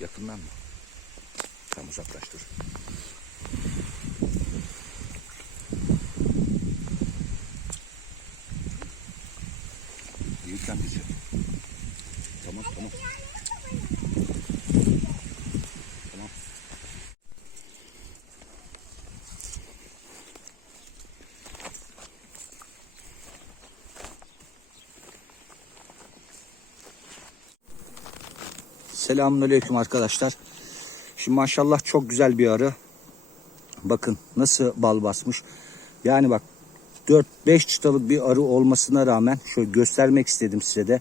Yakından mı? Tam uzaklaştır. Büyükten bizi. Tamam tamam. Tamam. Selamünaleyküm arkadaşlar. Şimdi maşallah çok güzel bir arı. Bakın nasıl bal basmış. Yani bak 4-5 çıtalık bir arı olmasına rağmen şöyle göstermek istedim size de.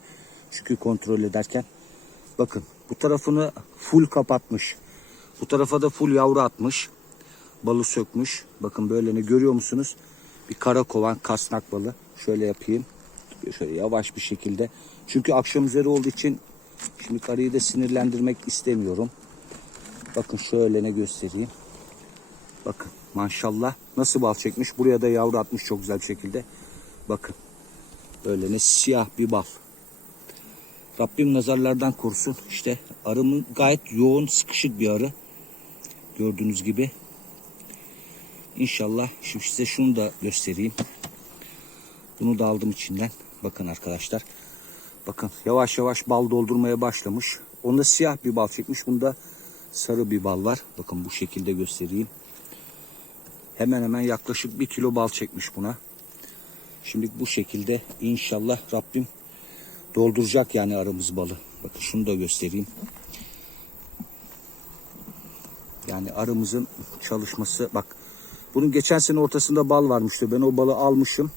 Çünkü kontrol ederken. Bakın bu tarafını full kapatmış. Bu tarafa da full yavru atmış. Balı sökmüş. Bakın böyle ne görüyor musunuz? Bir kara kovan kasnak balı. Şöyle yapayım. Şöyle yavaş bir şekilde. Çünkü akşam üzeri olduğu için şimdi arıyı da sinirlendirmek istemiyorum. Bakın şöyle ne göstereyim. Bakın maşallah nasıl bal çekmiş. Buraya da yavru atmış çok güzel şekilde. Bakın böyle ne siyah bir bal. Rabbim nazarlardan korusun. İşte arımın gayet yoğun sıkışık bir arı. Gördüğünüz gibi. İnşallah şimdi size şunu da göstereyim. Bunu da aldım içinden. Bakın arkadaşlar. Bakın yavaş yavaş bal doldurmaya başlamış. Onda siyah bir bal çekmiş. Bunda sarı bir bal var. Bakın bu şekilde göstereyim. Hemen hemen yaklaşık bir kilo bal çekmiş buna. Şimdi bu şekilde inşallah Rabbim dolduracak yani aramız balı. Bakın şunu da göstereyim. Yani arımızın çalışması bak bunun geçen sene ortasında bal varmıştı. Ben o balı almışım.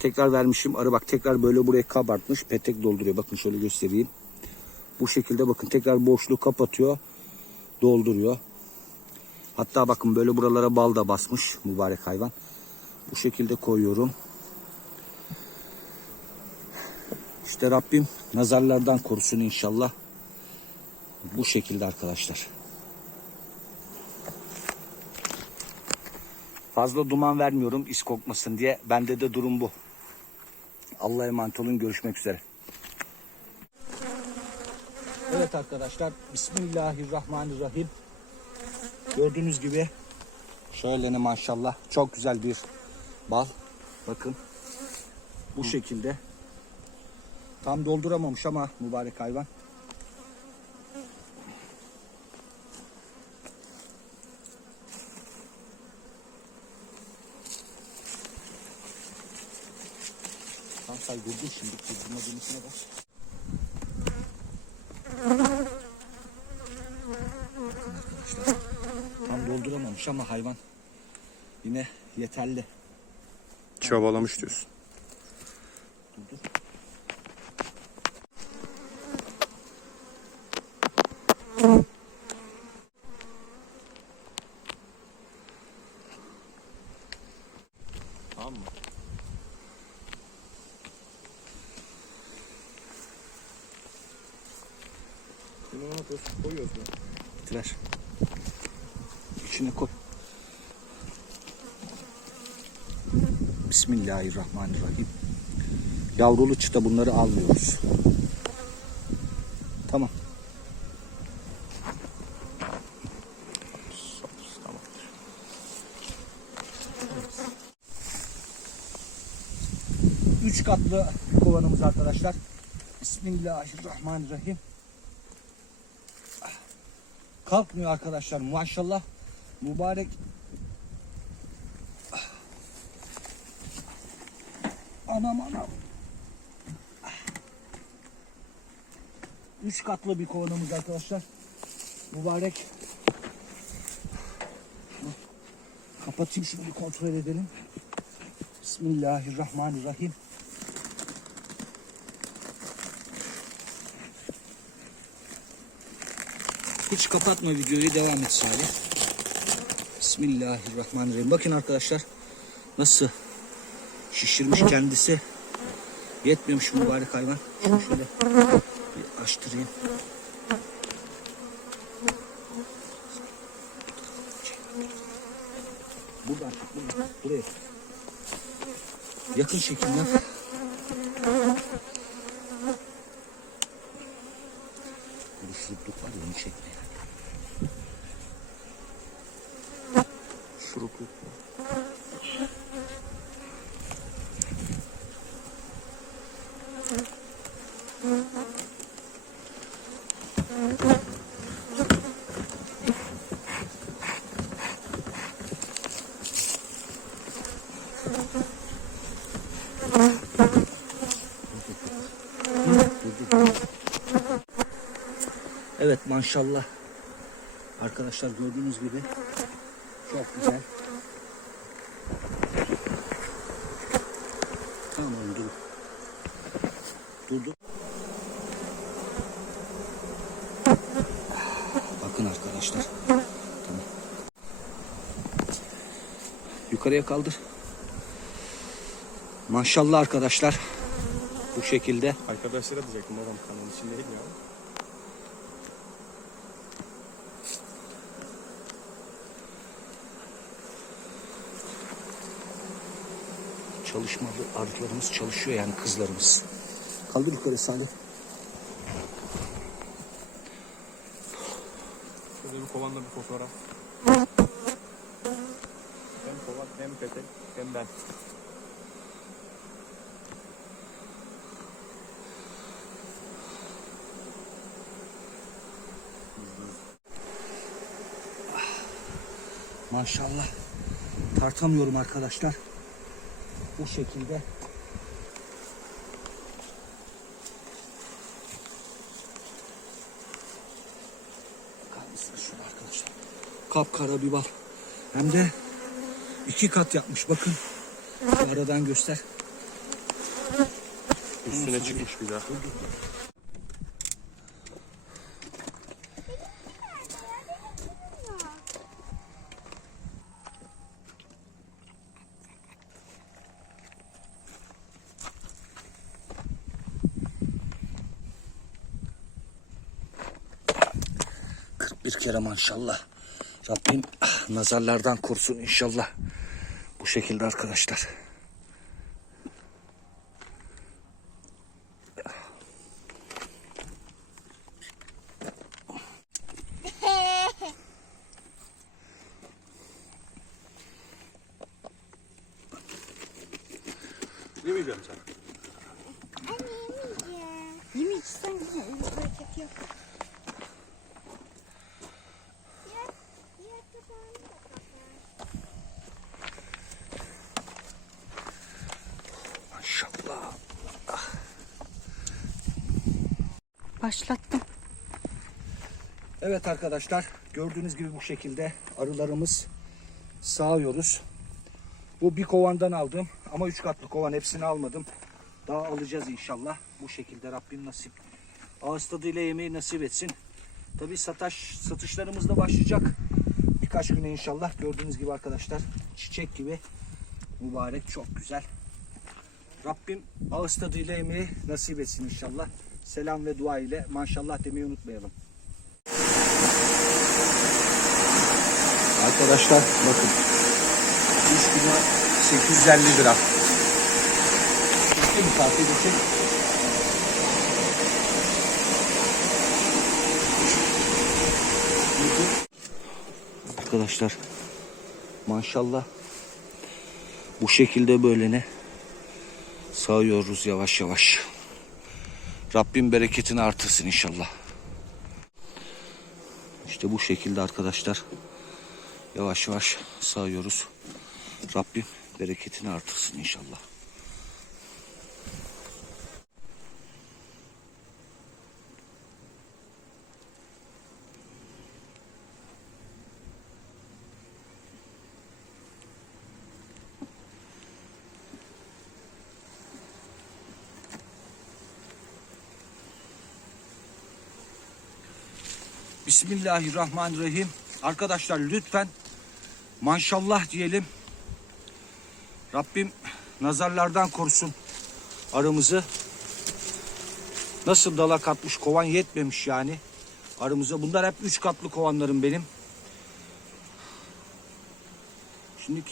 Tekrar vermişim. Arı bak tekrar böyle buraya kabartmış. Petek dolduruyor. Bakın şöyle göstereyim. Bu şekilde bakın tekrar boşluğu kapatıyor. Dolduruyor. Hatta bakın böyle buralara bal da basmış mübarek hayvan. Bu şekilde koyuyorum. İşte Rabbim nazarlardan korusun inşallah. Bu şekilde arkadaşlar. Fazla duman vermiyorum is kokmasın diye. Bende de durum bu. Allah'a emanet olun. Görüşmek üzere. Evet arkadaşlar. Bismillahirrahmanirrahim. Gördüğünüz gibi şöyle ne maşallah çok güzel bir bal. Bakın bu şekilde. Tam dolduramamış ama mübarek hayvan. Tam şimdi vurdurmadığımızına bak. Arkadaşlar tam dolduramamış ama hayvan yine yeterli. Çabalamış diyorsun. Dur dur. Tamam mı? Bunu ona koy- koyuyoruz mu? Ver. İçine koy. Bismillahirrahmanirrahim. Yavrulu çıta bunları almıyoruz. Tamam. Üç katlı kovanımız arkadaşlar. Bismillahirrahmanirrahim. Kalkmıyor arkadaşlar maşallah. Mübarek. Anam anam. Üç katlı bir kovanımız arkadaşlar. Mübarek. Kapatayım bir kontrol edelim. Bismillahirrahmanirrahim. Hiç kapatma videoyu devam et Salih. Bismillahirrahmanirrahim. Bakın arkadaşlar nasıl şişirmiş kendisi. Yetmiyormuş mübarek hayvan. Şunu şöyle bir açtırayım. Buradan. Buraya. Yakın çekimler. Kuruşlukluk var ya onu çek. Evet maşallah. Arkadaşlar gördüğünüz gibi çok güzel. Tamam dur. Dur dur. Bakın arkadaşlar. Tamam. Yukarıya kaldır. Maşallah arkadaşlar. Bu şekilde. Arkadaşlara diyecektim babam kanalın içinde değil ya. Çalışmalı arılarımız çalışıyor yani kızlarımız. Kaldır yukarı Salih. Şöyle bir kovanla bir fotoğraf. Hem kovan hem petek hem ben. Maşallah. Tartamıyorum arkadaşlar. Bu şekilde. Şuna arkadaşlar? Kapkara bir bal. Hem de iki kat yapmış bakın. Aradan göster. Üstüne çıkmış bir daha. Bir kere maşallah. Rabbim ah, nazarlardan korusun inşallah. Bu şekilde arkadaşlar. Yemeyeceğim sen. Anne yemeyeceğim. Yemeyeceksen yine öyle hareket yap. Diğer, diğer kapağını da kapat. Maşallah. Başlattım. Evet arkadaşlar gördüğünüz gibi bu şekilde arılarımız sağıyoruz. Bu bir kovandan aldım ama üç katlı kovan hepsini almadım. Daha alacağız inşallah. Bu şekilde Rabbim nasip. Ağız tadıyla yemeği nasip etsin. Tabi satış, satışlarımız da başlayacak. Birkaç güne inşallah. Gördüğünüz gibi arkadaşlar çiçek gibi mübarek çok güzel. Rabbim ağız tadıyla yemeği nasip etsin inşallah. Selam ve dua ile maşallah demeyi unutmayalım. Arkadaşlar bakın. 3 kilo 850 gram. Çekti mi tatil çek. Arkadaşlar maşallah bu şekilde böyle ne sağıyoruz yavaş yavaş. Rabbim bereketini artırsın inşallah. İşte bu şekilde arkadaşlar yavaş yavaş sağıyoruz. Rabbim bereketini artırsın inşallah. Bismillahirrahmanirrahim. Arkadaşlar lütfen maşallah diyelim. Rabbim nazarlardan korusun arımızı. Nasıl dala katmış kovan yetmemiş yani arımıza. Bunlar hep üç katlı kovanlarım benim. Şimdi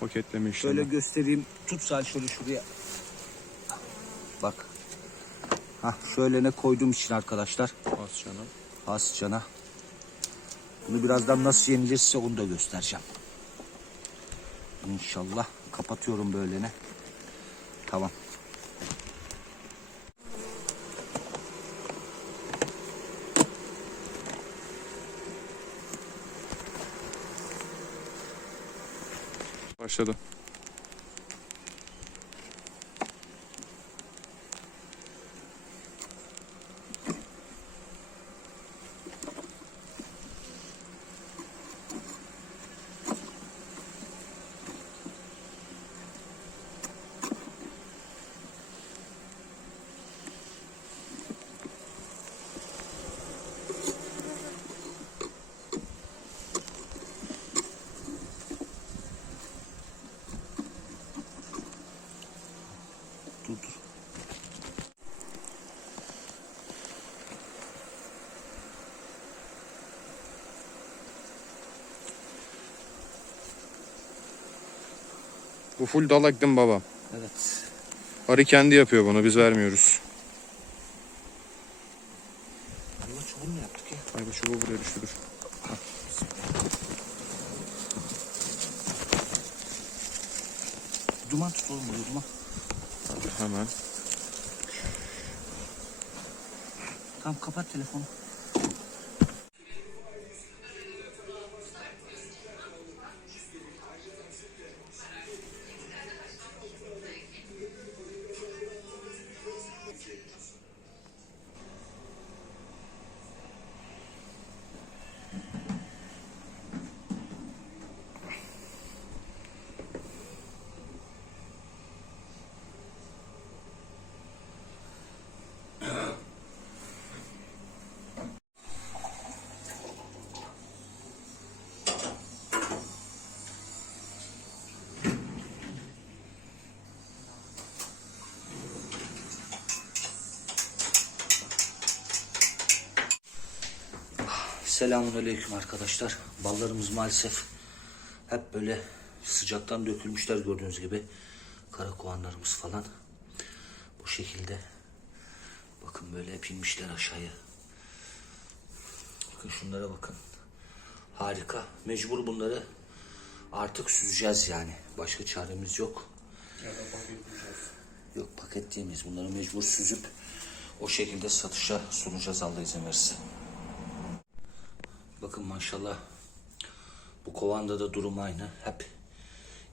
Paketleme işlemi. şöyle göstereyim. Tut Salih şöyle şuraya. Bak. Hah şöyle ne koyduğum için arkadaşlar. Az canım. Asçana. Bunu birazdan nasıl yenilirse onu da göstereceğim. İnşallah. Kapatıyorum böylene. Tamam. Başladı. Bu full dalak değil mi baba? Evet. Arı kendi yapıyor bunu biz vermiyoruz. Ayva çubuğunu yaptık ya? Ay bu çubuğu buraya düştü dur. Duman tut oğlum buraya duman. Hemen. Tamam kapat telefonu. Selamun aleyküm arkadaşlar. Ballarımız maalesef hep böyle sıcaktan dökülmüşler gördüğünüz gibi. Karakovanlarımız falan. Bu şekilde. Bakın böyle hep inmişler aşağıya. Bakın şunlara bakın. Harika. Mecbur bunları artık süzeceğiz yani. Başka çaremiz yok. Yok paketleyemeyiz. Bunları mecbur süzüp o şekilde satışa sunacağız Allah izin verirse. Bakın maşallah bu kovanda da durum aynı. Hep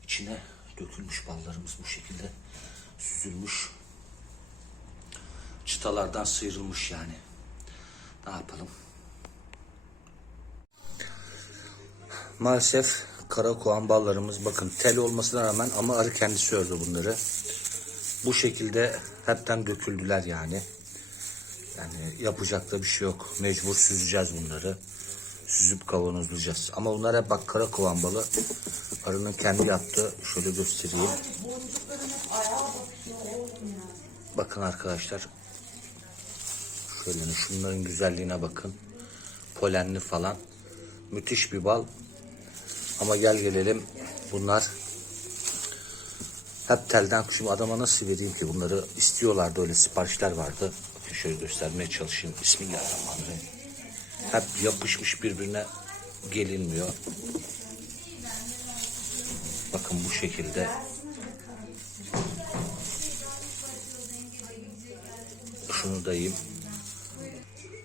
içine dökülmüş ballarımız bu şekilde süzülmüş. Çıtalardan sıyrılmış yani. Ne yapalım? Maalesef kara kovan ballarımız bakın tel olmasına rağmen ama arı kendisi ördü bunları. Bu şekilde hepten döküldüler yani. Yani yapacak da bir şey yok. Mecbur süzeceğiz bunları. Süzüp kavanozlayacağız. Ama bunlar hep bak kara kovan balı. Arının kendi yaptığı. Şöyle göstereyim. Bakın arkadaşlar. Şöyle şunların güzelliğine bakın. Polenli falan. Müthiş bir bal. Ama gel gelelim bunlar hep telden şimdi adama nasıl vereyim ki bunları istiyorlardı öyle siparişler vardı. Şöyle göstermeye çalışayım. Bismillahirrahmanirrahim. Hep yapışmış birbirine gelinmiyor. Bakın bu şekilde. Şunu da yiyeyim.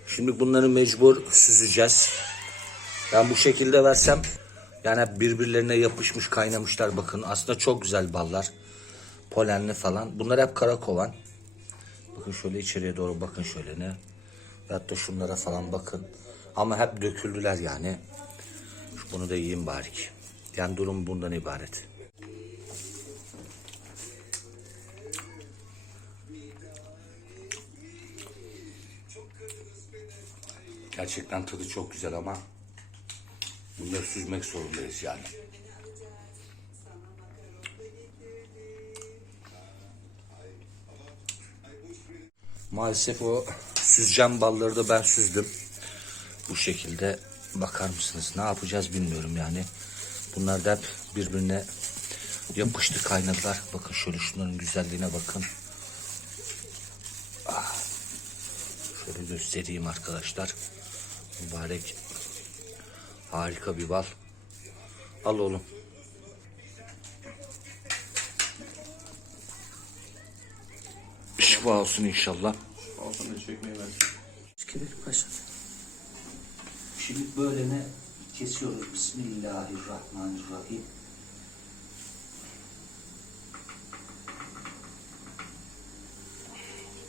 Şimdi bunları mecbur süzeceğiz. Ben bu şekilde versem yani birbirlerine yapışmış kaynamışlar bakın. Aslında çok güzel ballar. Polenli falan. Bunlar hep kara kovan. Bakın şöyle içeriye doğru bakın şöyle ne. Hatta şunlara falan bakın. Ama hep döküldüler yani. Bunu da yiyeyim bari ki. Yani durum bundan ibaret. Gerçekten tadı çok güzel ama bunları süzmek zorundayız yani. Maalesef o süzeceğim balları da ben süzdüm. Bu şekilde bakar mısınız? Ne yapacağız bilmiyorum yani. Bunlar da hep birbirine yapıştı kaynadılar. Bakın şöyle şunların güzelliğine bakın. Ah. Şöyle göstereyim arkadaşlar. Mübarek. Harika bir bal. Al oğlum. Şifa olsun inşallah. Altını çekmeyi ver. Şimdi böyle ne kesiyoruz. Bismillahirrahmanirrahim.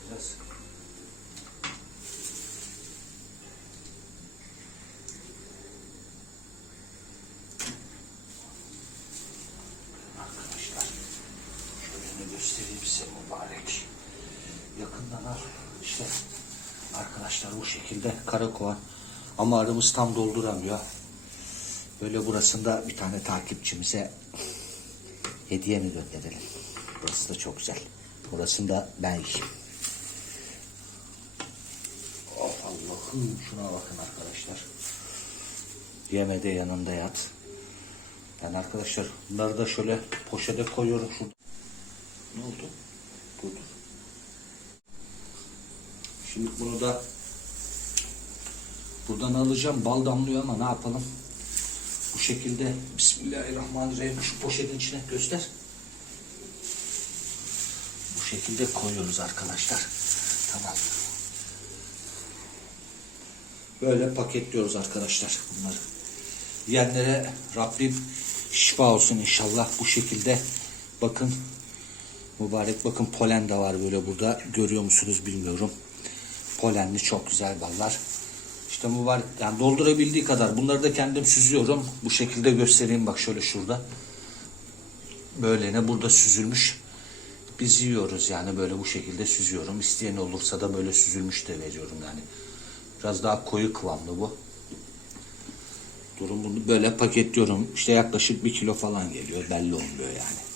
Biraz Arkadaşlar şöyle göstereyim size mübarek. Yakından al. İşte arkadaşlar bu şekilde karakoğan. Ama aramız tam dolduramıyor. Böyle burasında bir tane takipçimize hediye mi gönderelim? Burası da çok güzel. Burasında ben yiyeyim. Oh Allah'ım şuna bakın arkadaşlar. Yeme de yanında yat. Ben arkadaşlar bunları da şöyle poşete koyuyorum şurada. Ne oldu? Dur. Şimdi bunu da buradan alacağım. Bal damlıyor ama ne yapalım? Bu şekilde Bismillahirrahmanirrahim şu poşetin içine göster. Bu şekilde koyuyoruz arkadaşlar. Tamam. Böyle paketliyoruz arkadaşlar bunları. Yiyenlere Rabbim şifa olsun inşallah bu şekilde. Bakın mübarek bakın polen de var böyle burada. Görüyor musunuz bilmiyorum. Polenli çok güzel ballar. İşte mübarek yani doldurabildiği kadar bunları da kendim süzüyorum. Bu şekilde göstereyim bak şöyle şurada. Böyle ne burada süzülmüş. Biz yiyoruz yani böyle bu şekilde süzüyorum. İsteyen olursa da böyle süzülmüş de veriyorum yani. Biraz daha koyu kıvamlı bu. Durum bunu böyle paketliyorum. İşte yaklaşık bir kilo falan geliyor. Belli olmuyor yani.